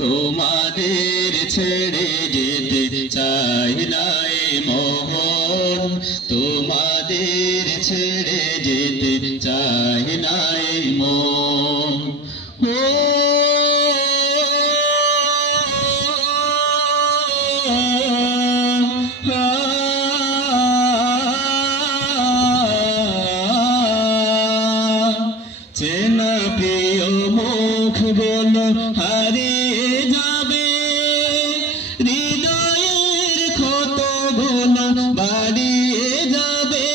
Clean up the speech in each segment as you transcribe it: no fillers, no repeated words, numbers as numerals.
তোমাদের ছেড়ে যেতে চাই না এ মন, তোমাদের ছেড়ে যেতে চাই না এ মন। চেনা প্রিয় মুখগুলো হারিয়ে যাবে, হৃদয়ের ক্ষতগুলো বাড়িয়ে যাবে।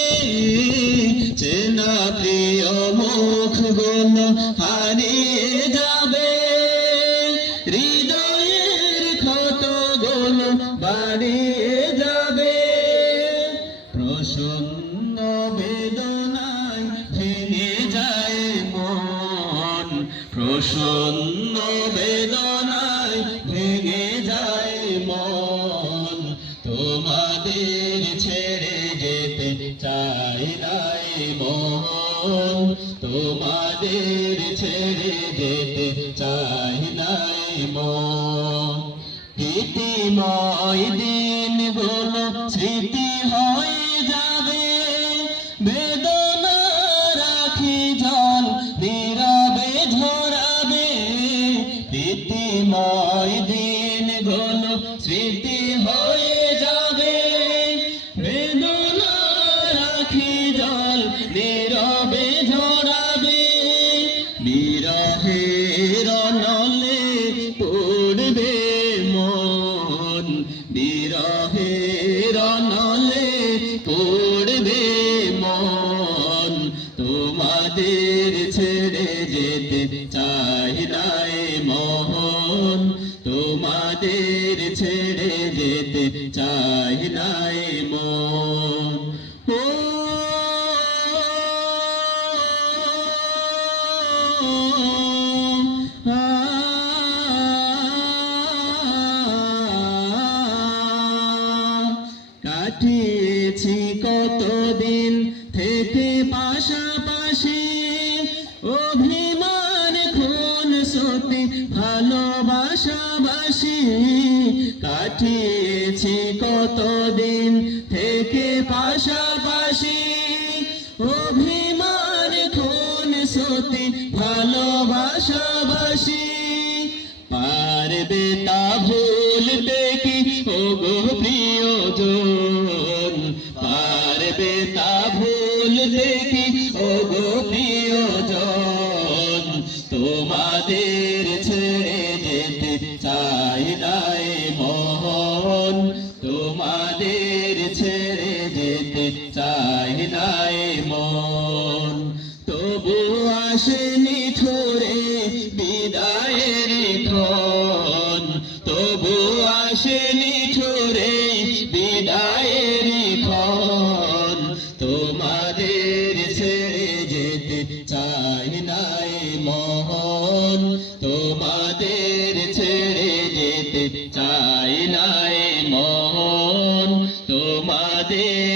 চেনা প্রিয় মুখগুলো হারিয়ে যাবে, হৃদয়ের ক্ষতগুলো বাড়িয়ে যাবে। প্রসন্ন বেদনায় ভেঙে যায় মন, প্রসন্ন বেদনায় ভেঙে যায় মন। তোমাদের ছেড়ে যেতে চাই না এ মন, তোমাদের ছেড়ে যেতে চাই না এ মন। প্রীতিময় দিনগুলো স্মৃতি হয়ে যাবে, বেদনা রাখি জল নীরবে ঝরাবে। প্রীতিময় দিনগুলো স্মৃতি হয়ে যাবে, বেদনা রাখি জল নীরবে ঝরাবে। বিরহের নলে পড়বে মন, বিরহের নলে পড়বে মন। তোমাদের ছেড়ে যেতে চাই না এ মন, তোমাদের ছেড়ে যেতে চাই না এ মন। কাটিয়েছি কতদিন থেকে পাশাপাশি, অভিমান খুন সত্যি ভালোবাসাবাসি। কাটিয়েছি কতদিন থেকে পাশাপাশি, অভিমান খুন সত্যি ভালোবাসাবাসি। পারবে তা ভুলতে কি ওগো প্রিয়জন, পারবে তা ভুলতে কি ওগো প্রিয়জন। তোমাদের ছেড়ে যেতে চাই না এ মন, তোমাদের ছেড়ে যেতে চাই না এ মন। তবু আসেনি ঠোরে বিদায়ের ক্ষণ, তবু আসেনি ঠোরে বিদায়ের ক্ষণ। তোমাদের ছেড়ে যেতে চাই না এ মন, তোমাদের ছেড়ে যেতে চাই না এ মন, তোমাদের